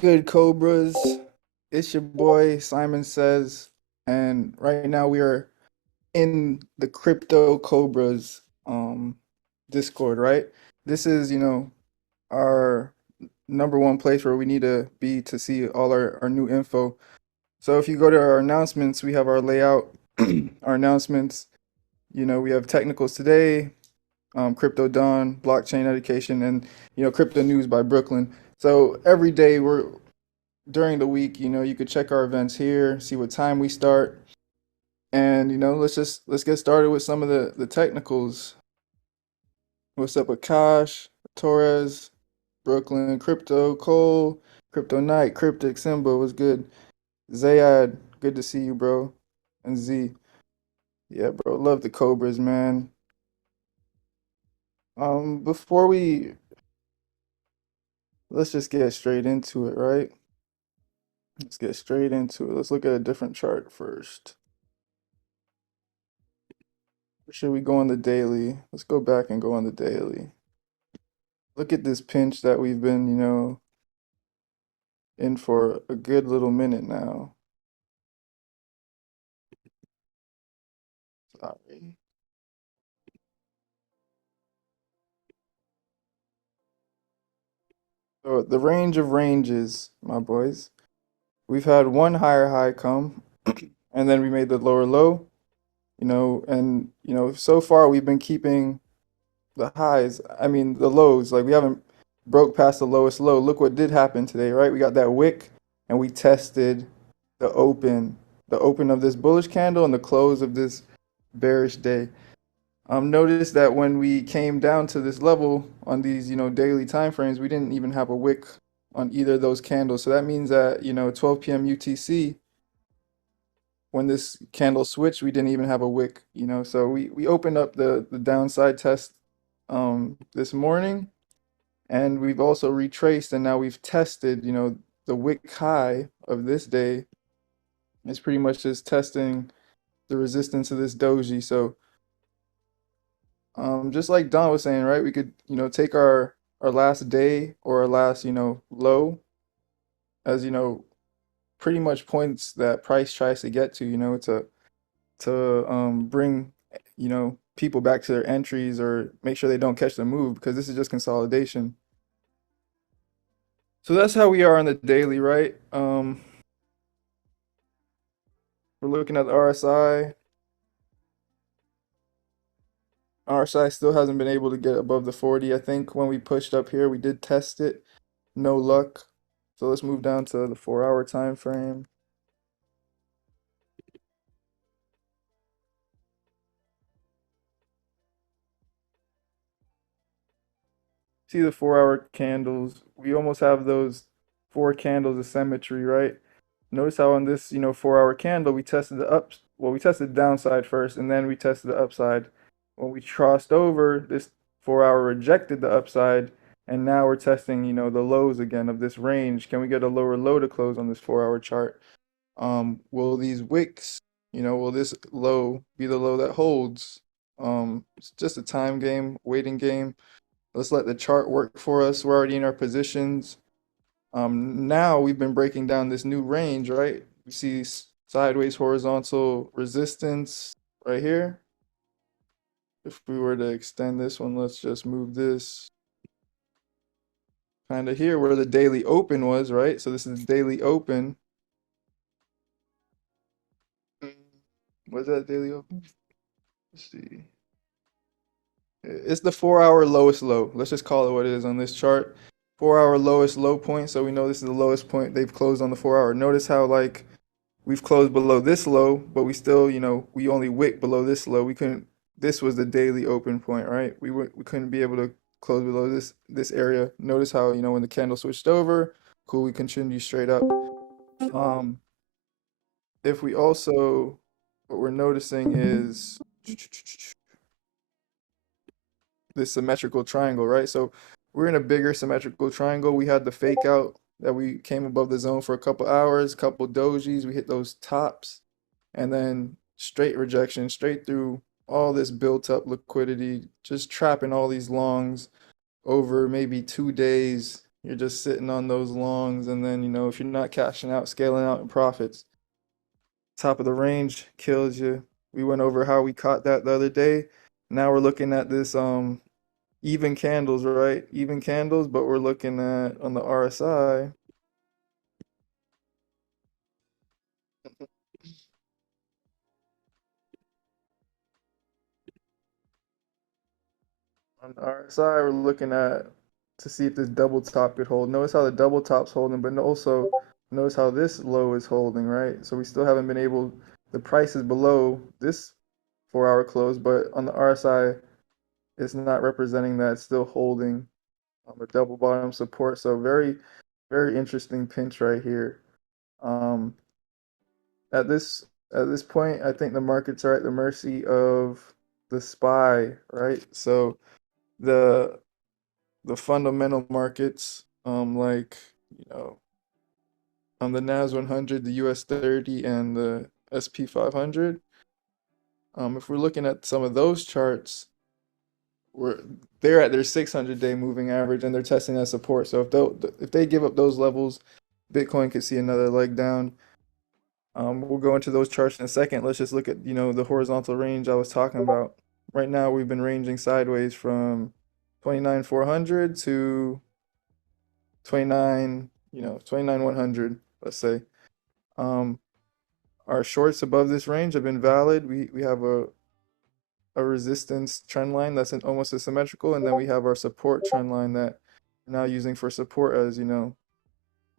Good, Cobras? It's your boy Simon Says, and right now we are in the Crypto Cobras Discord, right? This is, our number one place where we need to be to see all our new info. So if you go to our announcements, we have our layout, our announcements. We have technicals today, Crypto Dawn, blockchain education, and crypto news by Brooklyn. So every day we're during the week, you could check our events here, see what time we start, and let's get started with some of the technicals. What's up, Akash, Torres, Brooklyn, Crypto, Cole, Crypto Knight, Cryptic Simba was good. Zayad, good to see you, bro. And Z, yeah, bro, love the Cobras, man. Before we let's just get straight into it, right? Let's get straight into it. Let's look at a different chart first. Or should we go on the daily? Let's go back and go on the daily. Look at this pinch that we've been, in for a good little minute now. Sorry. So the range of ranges, my boys. We've had one higher high come, and then we made the lower low, and so far we've been keeping the highs. I mean the lows. Like we haven't broke past the lowest low. Look what did happen today, right? We got that wick and we tested the open, the open of this bullish candle and the close of this bearish day. Notice that when we came down to this level on these, daily time frames, we didn't even have a wick on either of those candles. So that means that, 12 p.m. UTC, when this candle switched, we didn't even have a wick, So we opened up the downside test this morning, and we've also retraced, and now we've tested, the wick high of this day is pretty much just testing the resistance of this doji. So just like Don was saying, right? We could, take our last day or our last, low as, pretty much points that price tries to get to, to bring, people back to their entries or make sure they don't catch the move because this is just consolidation. So that's how we are on the daily, right? We're looking at the RSI. RSI still hasn't been able to get above the 40. I think when we pushed up here, we did test it. No luck. So let's move down to the 4-hour time frame. See the 4-hour candles. We almost have those 4 candles of symmetry, right? Notice how on this, 4-hour candle, we tested the ups. Well, we tested the downside first, and then we tested the upside. When we crossed over, this 4-hour rejected the upside, and now we're testing, the lows again of this range. Can we get a lower low to close on this 4-hour chart? Will these wicks, will this low be the low that holds? It's just a time game, waiting game. Let's let the chart work for us. We're already in our positions. Now we've been breaking down this new range, right? We see sideways horizontal resistance right here. If we were to extend this one, let's just move this kind of here where the daily open was, right? So this is daily open. Was that daily open? Let's see. It's the 4-hour lowest low. Let's just call it what it is on this chart. 4-hour lowest low point. So we know this is the lowest point they've closed on the 4-hour. Notice how like we've closed below this low, but we still, we only wick below this low. We couldn't. This was the daily open point, right? We couldn't be able to close below this area. Notice how when the candle switched over, cool. We continue straight up. Um, if we also, what we're noticing is this symmetrical triangle, right? So we're in a bigger symmetrical triangle. We had the fake out that we came above the zone for a couple hours, couple dojis. We hit those tops, and then straight rejection, straight through all this built up liquidity, just trapping all these longs over maybe 2 days. You're just sitting on those longs, and then, if you're not cashing out, scaling out in profits, top of the range kills you. We went over how we caught that the other day. Now we're looking at this even candles, right? Even candles, but we're looking at on the RSI. On the RSI, we're looking at to see if this double top could hold. Notice how the double top's holding, but also notice how this low is holding, right? So we still haven't been able, the price is below this 4 hour close, but on the RSI, it's not representing that. It's still holding on the double bottom support. So very, very interesting pinch right here. Um, at this at this point, I think the markets are at the mercy of the SPY, right? So the the fundamental markets, like the NAS 100, the US 30, and the SP 500. If we're looking at some of those charts, we're they're at their 600-day moving average, and they're testing that support. So if they give up those levels, Bitcoin could see another leg down. We'll go into those charts in a second. Let's just look at, the horizontal range I was talking about. Right now, we've been ranging sideways from 29,400 to 29, 29,100, let's say. Um, our shorts above this range have been valid. We have a resistance trend line that's almost asymmetrical, and then we have our support trend line that we're now using for support as,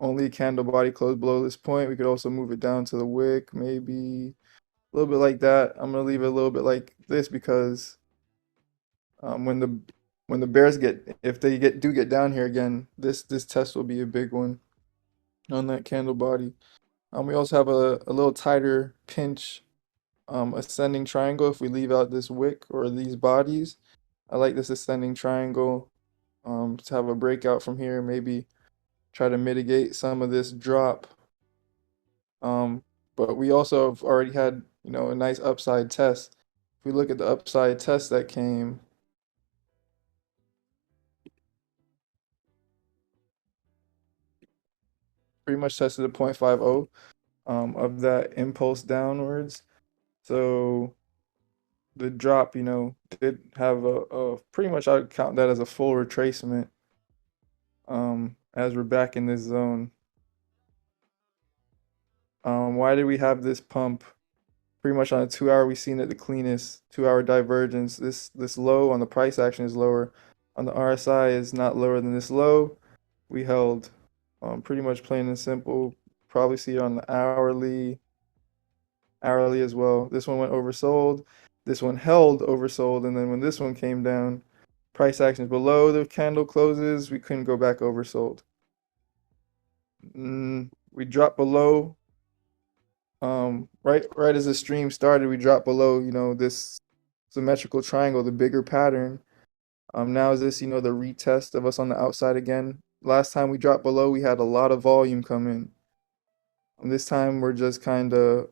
only candle body closed below this point. We could also move it down to the wick, maybe a little bit like that. I'm gonna leave it a little bit like this because when the bears if they do get down here again, this test will be a big one on that candle body. We also have a little tighter pinch ascending triangle if we leave out this wick or these bodies. I like this ascending triangle to have a breakout from here, maybe try to mitigate some of this drop. Um, but we also have already had, a nice upside test. If we look at the upside test that came, pretty much tested a 0.50 of that impulse downwards. So the drop, did have a pretty much I would count that as a full retracement as we're back in this zone. Why did we have this pump? Pretty much on a 2 hour, we've seen it the cleanest 2 hour divergence. This low on the price action is lower. On the RSI is not lower than this low. We held pretty much plain and simple. Probably see it on the hourly as well. This one went oversold. This one held oversold, and then when this one came down, price actions below the candle closes, we couldn't go back oversold. We dropped below. Right as the stream started, we dropped below, this symmetrical triangle, the bigger pattern. Now is this, the retest of us on the outside again. Last time we dropped below, we had a lot of volume come in. This time we're just kind of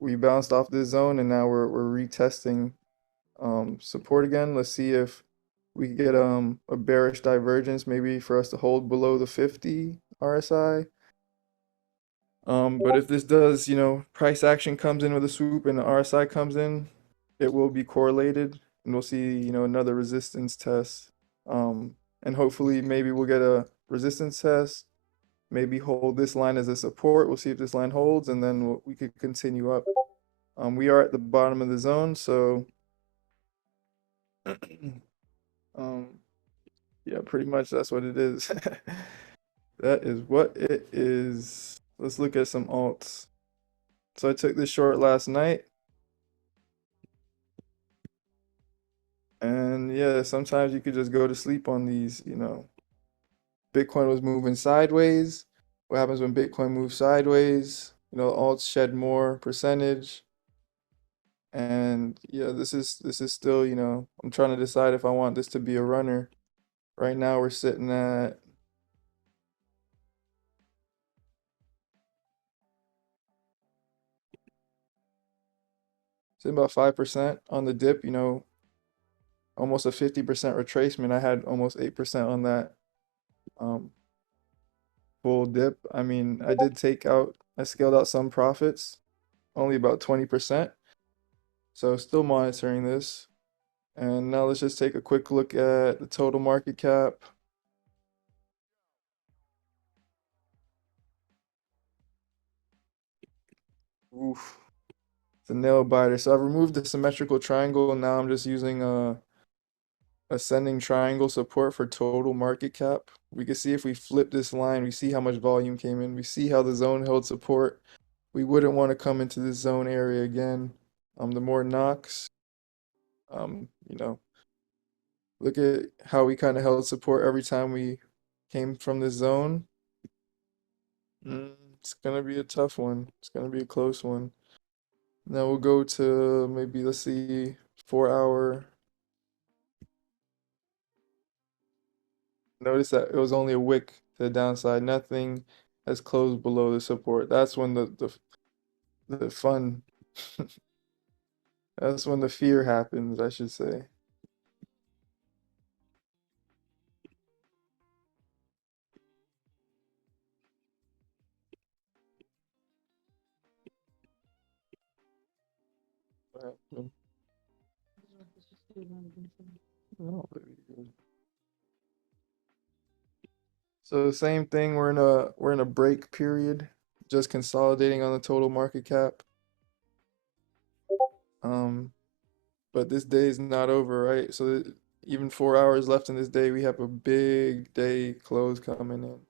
we bounced off this zone, and now we're retesting support again. Let's see if we can get a bearish divergence, maybe for us to hold below the 50 RSI. But if this does, price action comes in with a swoop and the RSI comes in, it will be correlated, and we'll see, another resistance test. And hopefully maybe we'll get a resistance test, maybe hold this line as a support. We'll see if this line holds, and then we could continue up. We are at the bottom of the zone, so um, yeah, pretty much that's what it is. That is what it is. Let's look at some alts. So I took this short last night, and yeah, sometimes you could just go to sleep on these, Bitcoin was moving sideways. What happens when Bitcoin moves sideways? Alts shed more percentage. And yeah, this is still, I'm trying to decide if I want this to be a runner. Right now we're sitting at about 5% on the dip, almost a 50% retracement. I had almost 8% on that. full dip. I mean, I scaled out some profits, only about 20%. So still monitoring this. And now let's just take a quick look at the total market cap. Oof, it's a nail biter. So I've removed the symmetrical triangle, and now I'm just using a ascending triangle support for total market cap. We can see if we flip this line, we see how much volume came in. We see how the zone held support. We wouldn't want to come into this zone area again. The more knocks, you know, look at how we kind of held support every time we came from this zone. It's gonna be a tough one. It's gonna be a close one. Now we'll go to maybe, let's see, 4 hour. Notice that it was only a wick to the downside. Nothing has closed below the support. That's when the fun, that's when the fear happens, I should say. What Oh, very good. So same thing, we're in a break period, just consolidating on the total market cap. Um, but this day is not over, right? So even 4 hours left in this day, we have a big day close coming in.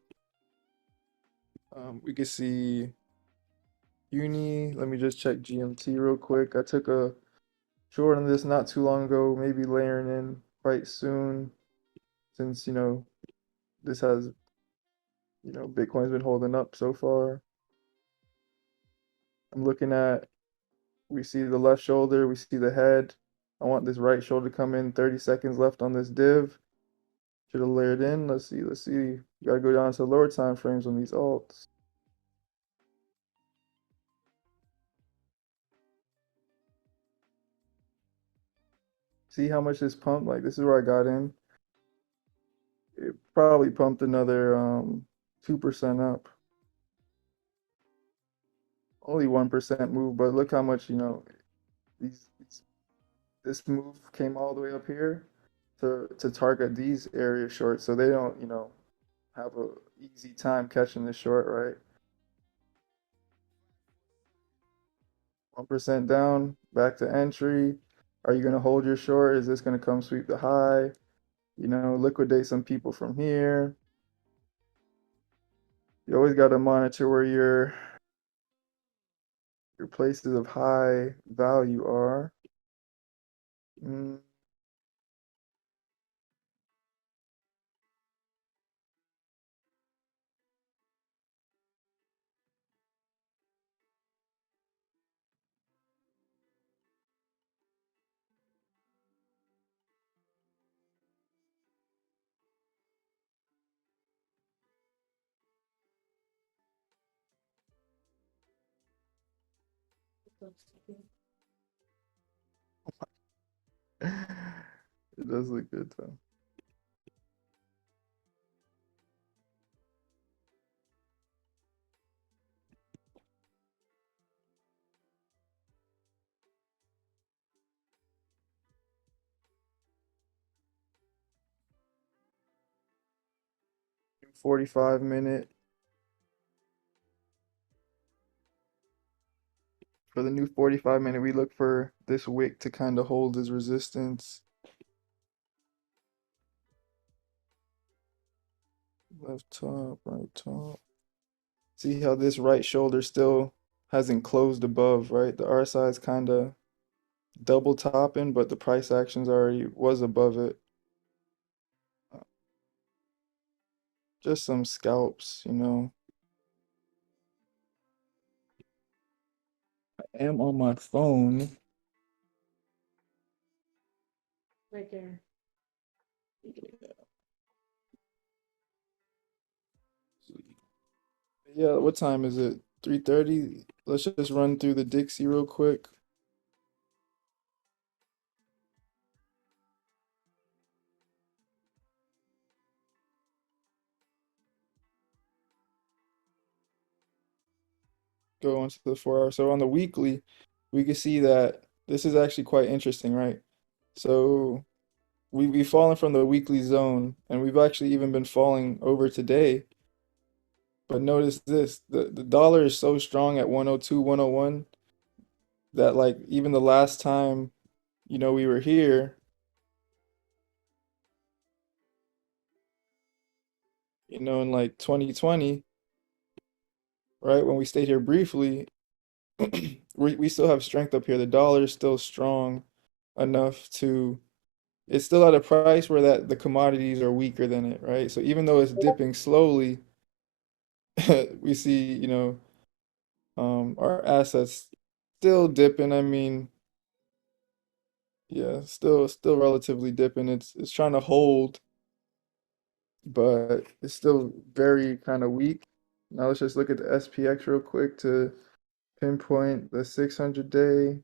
We can see uni. Let me just check GMT real quick. I took a short on this not too long ago, maybe layering in quite soon, since this has Bitcoin's been holding up so far. I'm looking at, we see the left shoulder, we see the head. I want this right shoulder to come in. 30 seconds left on this div. Should have layered in. Let's see, let's see. You gotta go down to lower time frames on these alts. See how much this pumped? Like, this is where I got in. It probably pumped another 2% up. Only 1% move, but look how much, these this move came all the way up here to target these area shorts, so they don't, have a easy time catching this short, right? 1% down, back to entry. Are you gonna hold your short? Is this gonna come sweep the high? Liquidate some people from here. You always gotta monitor where your places of high value are. Mm, it does look good though. 45 minute. For the new 45 minute, we look for this wick to kind of hold as resistance. Left top, right top. See how this right shoulder still hasn't closed above, right? The RSI is kind of double topping, but the price actions already was above it. Just some scalps. I am on my phone. Right there. Yeah, what time is it? 3:30. Let's just run through the Dixie real quick. go on to the 4 hour. So on the weekly, we can see that this is actually quite interesting, right? So we've fallen from the weekly zone, and we've actually even been falling over today. But notice this, the dollar is so strong at 102, 101 that like even the last time, we were here, in like 2020, right, when we stayed here briefly, we still have strength up here. The dollar is still strong enough to, it's still at a price where that the commodities are weaker than it, right? So even though it's dipping slowly, we see, our assets still dipping. I mean, yeah, still relatively dipping. It's trying to hold, but it's still very kind of weak. Now let's just look at the SPX real quick to pinpoint the 600 day.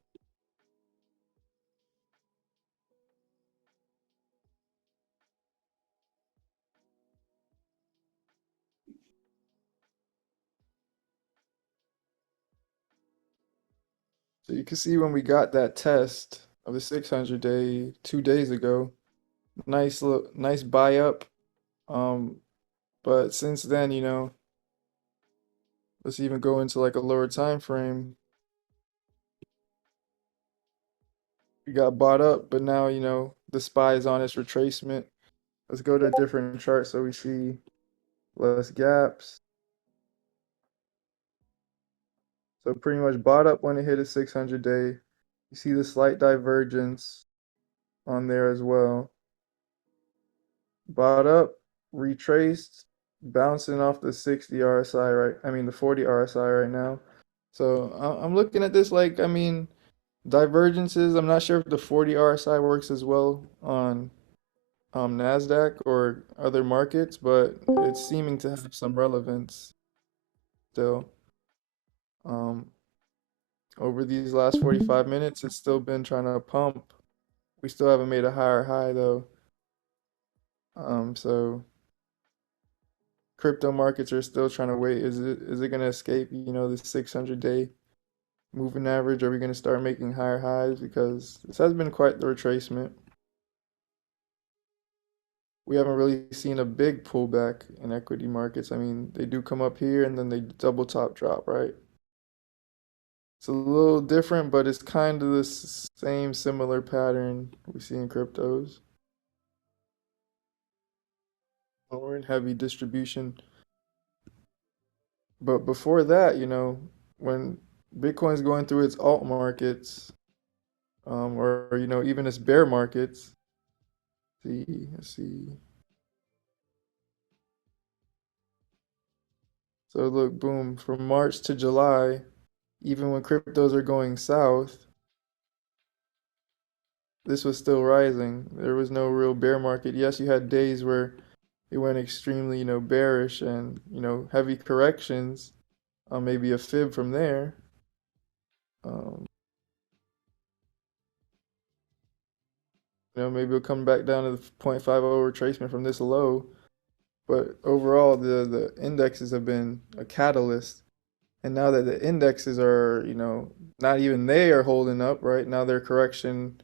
So you can see when we got that test of the 600 day 2 days ago, nice buy up. Um, but since then, let's even go into like a lower time frame. We got bought up, but now, the SPY is on its retracement. Let's go to a different chart so we see less gaps. So pretty much bought up when it hit a 600 day. You see the slight divergence on there as well. Bought up, retraced, bouncing off the 60 RSI, right? I mean the 40 RSI right now. So I'm looking at this like, I mean, divergences. I'm not sure if the 40 RSI works as well on NASDAQ or other markets, but it's seeming to have some relevance still. Um, Over these last 45 minutes, it's still been trying to pump. We still haven't made a higher high though. So crypto markets are still trying to wait. Is it gonna escape, the 600 day moving average? Are we gonna start making higher highs? Because this has been quite the retracement. We haven't really seen a big pullback in equity markets. I mean, they do come up here and then they double top drop, right? It's a little different, but it's kind of the same similar pattern we see in cryptos. We're in heavy distribution. But before that, when Bitcoin's going through its alt markets, or even its bear markets, let's see. So look, boom, from March to July, even when cryptos are going south, this was still rising. There was no real bear market. Yes, you had days where it went extremely, bearish and, heavy corrections, maybe a fib from there. Um, maybe it'll come back down to the 0.50 retracement from this low. But overall, the indexes have been a catalyst. And now that the indexes are, not even they are holding up, right? Now their correction,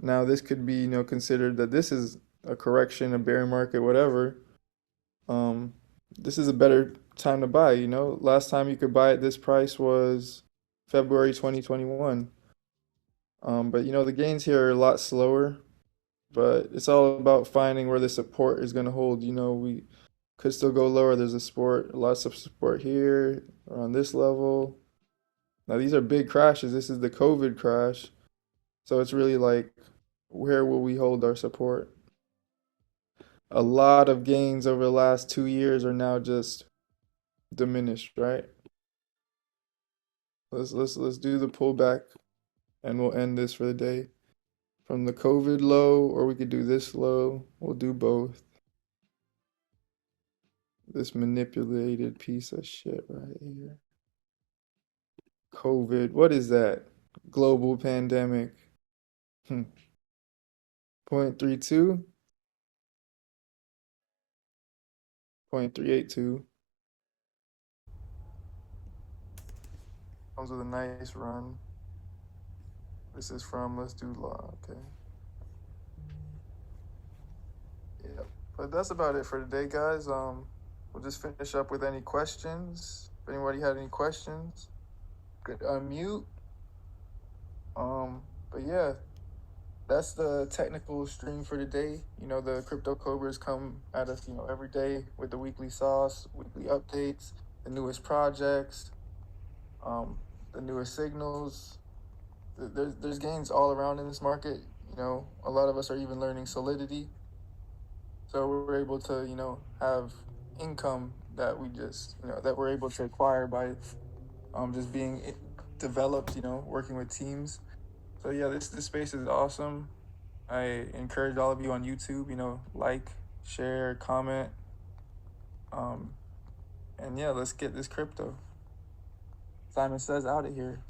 now this could be, considered that this is a correction, a bear market, whatever. Um, this is a better time to buy, Last time you could buy at this price was February 2021. But the gains here are a lot slower, but it's all about finding where the support is going to hold. We could still go lower. There's lots of support here around this level. Now these are big crashes. This is the COVID crash. So it's really like, where will we hold our support? A lot of gains over the last 2 years are now just diminished, right? Let's do the pullback and we'll end this for the day. From the COVID low, or we could do this low. We'll do both. This manipulated piece of shit right here. COVID, what is that? Global pandemic. 0.32, 0.382. Comes with a nice run. This is from Let's Do Law. Okay. Yeah. But that's about it for today, guys. We'll just finish up with any questions. If anybody had any questions, could unmute. But yeah, that's the technical stream for today. You know, the crypto cobras come at us, you know, every day with the weekly sauce, weekly updates, the newest projects, the newest signals. There's gains all around in this market. You know, a lot of us are even learning Solidity, so we're able to, you know, have income that we just, you know, that we're able to acquire by just being developed. You know, working with teams. So yeah, this space is awesome. I encourage all of you on YouTube, you know, like, share, comment, and yeah, let's get this crypto. Simon Says out of here.